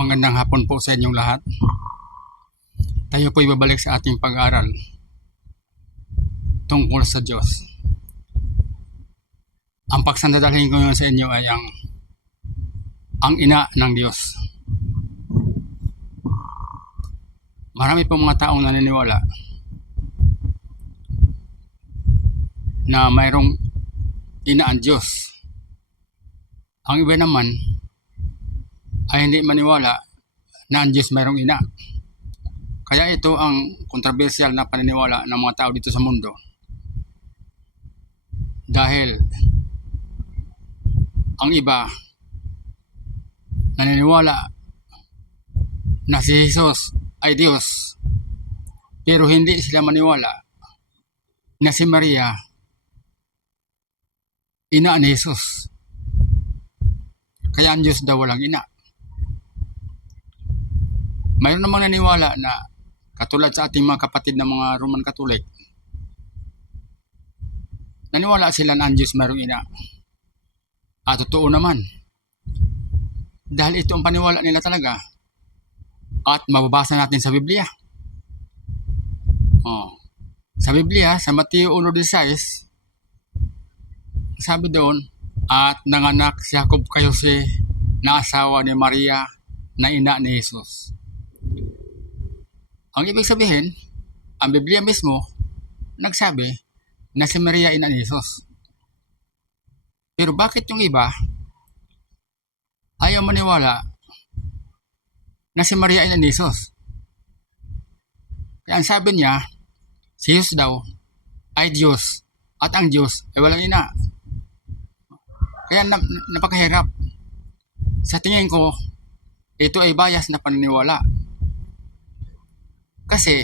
Magandang hapon po sa inyong lahat. Tayo po ibabalik sa ating pag-aaral tungkol sa Diyos. Ang pagsandadalhin ko ngayon sa inyo ay ang ang ina ng Diyos. Marami po mga taong naniniwala na mayroong ina ang Diyos. Ang iba naman ay hindi maniwala na ang Diyos mayroong ina. Kaya ito ang kontrobersyal na paniniwala ng mga tao dito sa mundo. Dahil ang iba naniniwala na si Jesus ay Diyos pero hindi sila maniwala na si Maria ina ni Jesus. Kaya ang Diyos daw walang ina. Mayroon namang naniwala na katulad sa ating mga kapatid na mga Roman Catholic, naniwala sila na ang Diyos mayroong ina. At totoo naman. Dahil ito ang paniwala nila talaga. At mababasa natin sa Biblia. Oh. Sa Biblia, sa Mateo 1.16, sabi doon, at nanganak si Jacob kayo si na asawa ni Maria na ina ni Jesus. Ang ibig sabihin, ang Biblia mismo nagsabi na si Maria ina ni Jesus. Pero bakit yung iba ayaw maniwala na si Maria ina ni Jesus? Kaya ang sabi niya, si Jesus daw ay Diyos at ang Diyos ay walang ina. Kaya na, napakahirap. Sa tingin ko, ito ay bias na paniniwala. Kasi,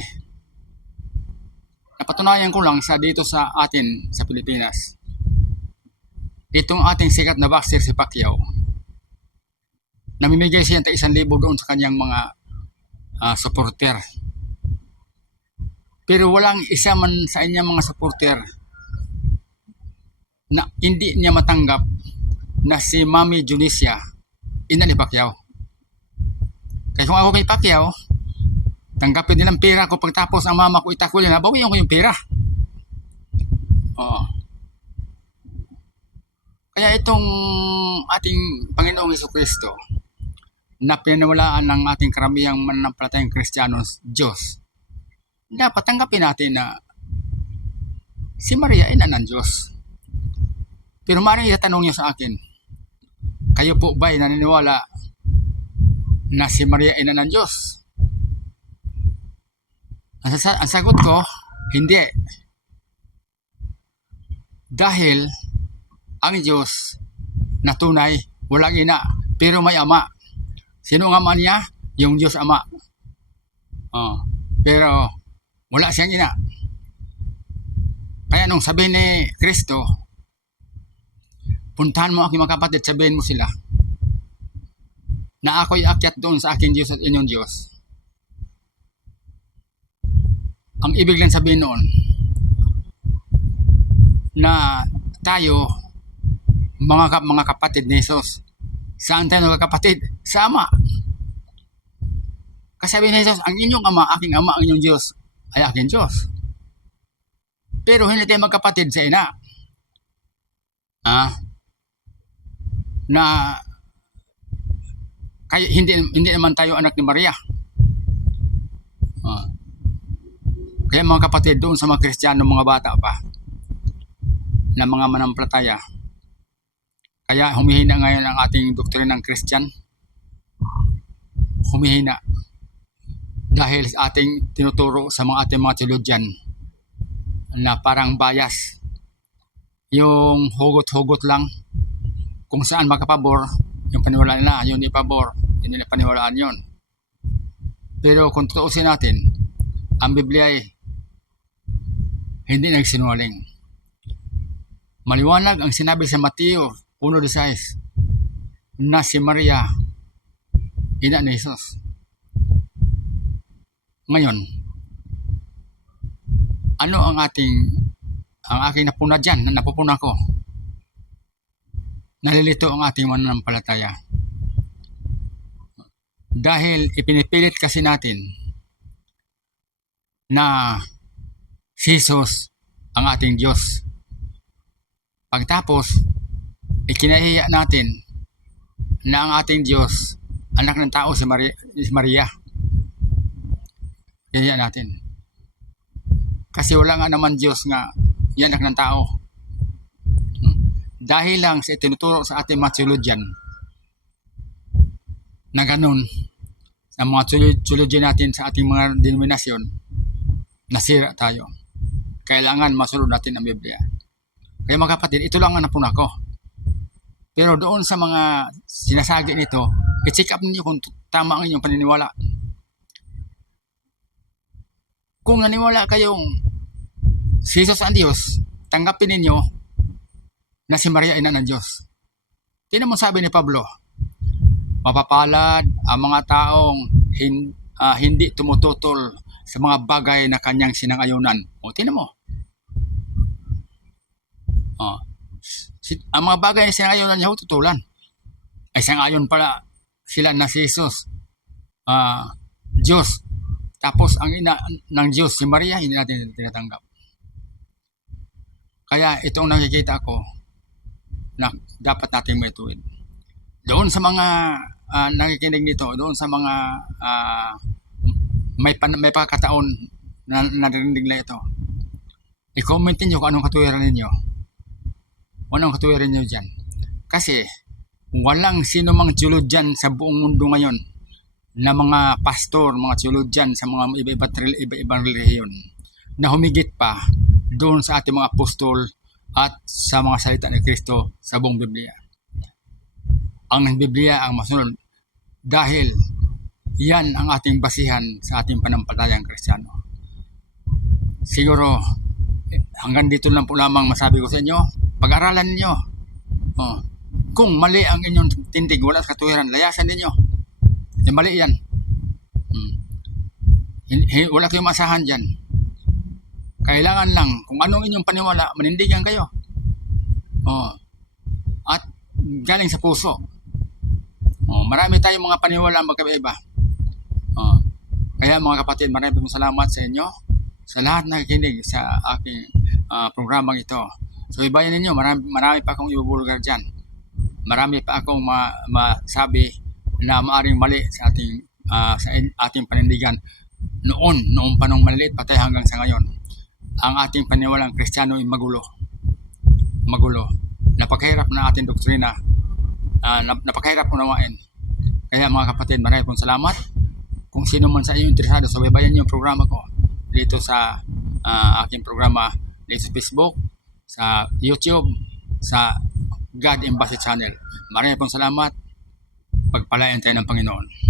napatunayan ko lang sa dito sa atin sa Pilipinas. Itong ating sikat na boxer si Pacquiao, namimigay siya ng isang libo doon sa kanyang mga uh, supporter. Pero walang isa man sa inyang mga supporter na hindi niya matanggap na si Mami Junicia, ina ni Pacquiao. Kaya kung ako kay Pacquiao, tanggapin nilang pera ko pagtapos ang mama ko itakulin, nabawiyan ko yung pera. Oo. Kaya itong ating Panginoong Heso Kristo na pinanawalaan ng ating karamihang mananampalatayang Kristiyanos Diyos, dapat tanggapin natin na si Maria ay ng Diyos. Pero maaaring itatanong niyo sa akin, kayo po ba ay naniniwala na si Maria ay ng Diyos? Ang, sasa- ang sagot ko, hindi. Dahil ang Diyos na tunay, walang ina, pero may ama. Sino ang ama niya? Yung Diyos Ama. Oh, pero wala siyang ina. Kaya nung sabi ni Kristo, puntahan mo aking mga kapatid, sabihin mo sila na ako'y akyat doon sa aking Diyos at inyong Diyos. Ang ibig lang sabihin noon na tayo mga mga kapatid ni Jesus. Saan tayo kapatid? Sa Ama. Kasi sabi ni Jesus, ang inyong Ama, aking Ama, ang inyong Diyos ay aking Diyos. Pero hindi tayo magkapatid sa ina. Ah, na kaya hindi hindi naman tayo anak ni Maria. Ah. Kaya mga kapatid doon sa mga Kristiyano mga bata pa na mga manampalataya. Kaya humihina ngayon ang ating doktrina ng Christian. Humihina dahil sa ating tinuturo sa mga ating mga teologian na parang bias yung hugot-hugot lang kung saan makapabor yung paniwalaan nila, yun ipabor, hindi nila paniwalaan yun. Pero kung tutuusin natin, ang Biblia ay hindi nagsinungaling. Maliwanag ang sinabi sa Mateo 1.16 na si Maria, ina ni Jesus. Ngayon, ano ang ating ang aking napuna dyan, na napupuna ko? nalilito ang ating mananampalataya. Dahil ipinipilit kasi natin na si Jesus ang ating Diyos. Pagtapos, ikinahiya natin na ang ating Diyos, anak ng tao si Maria. Si Maria. Kaya natin. Kasi wala nga naman Diyos nga yan anak ng tao. Dahil lang sa itinuturo sa ating mga theologian na ganun sa mga theolo- theology natin sa ating mga denominasyon, nasira tayo. Kailangan masunod natin ang Biblia. Kaya mga kapatid, ito lang ang napuna ko. Pero doon sa mga sinasagi nito, i-check up ninyo kung tama ang inyong paniniwala. Kung naniwala kayong si Jesus ang Diyos, tanggapin ninyo na si Maria ina ng Diyos. Tinan mo sabi ni Pablo, mapapalad ang mga taong hin- ah, hindi tumututol sa mga bagay na kanyang sinangayunan. O, tinan mo. O, si- ang mga bagay na sinangayunan niya, tutulan. Ay sangayon pala sila na si Jesus. Ah, Diyos. Tapos ang ina ng Diyos, si Maria, hindi natin tinatanggap. Kaya itong nakikita ko na dapat natin maituwid. Doon sa mga ah, nakikinig nito, doon sa mga ah, may, pan, may pagkataon na narinig na ito, i-comment niyo kung anong katuwiran ninyo. Anong katuwiran niyo dyan. Kasi, walang sino mang theologian sa buong mundo ngayon na mga pastor, mga theologian sa mga iba-iba, iba-ibang relihiyon na humigit pa doon sa ating mga apostol at sa mga salita ni Kristo sa buong Biblia. Ang Biblia ang masunod dahil yan ang ating basihan sa ating panampalatayang Kristiyano. Siguro, hanggang dito lang po lamang masabi ko sa inyo, pag-aralan ninyo. Oh. Kung mali ang inyong tindig, wala sa katuwiran, layasan ninyo. Eh, mali yan. Hmm. Wala kayong masahan dyan. Kailangan lang, kung anong inyong paniwala, manindigan kayo. Oh. At galing sa puso. Oh, marami tayong mga paniwala magkaiba. Oh. Kaya mga kapatid, marami pong salamat sa inyo sa lahat na nakikinig sa aking ah, programang ito. So ibayan ninyo, marami, marami pa akong ibubulgar dyan. Marami pa akong ma, masabi na maaring mali sa ating ah, sa in- ating panindigan noon, noong panong maliliit patay hanggang sa ngayon. Ang ating paniwalang kristyano ay magulo. Magulo. Napakahirap na ating doktrina. Nap- napakahirap unawain. Kaya mga kapatid, marami pong salamat. Kung sino man sa inyo interesado, so bayan niyo yung programa ko dito sa ah, aking programa dito sa Facebook, sa YouTube, sa God Embassy Channel. Marami pong salamat. Pagpalain tayo ng Panginoon.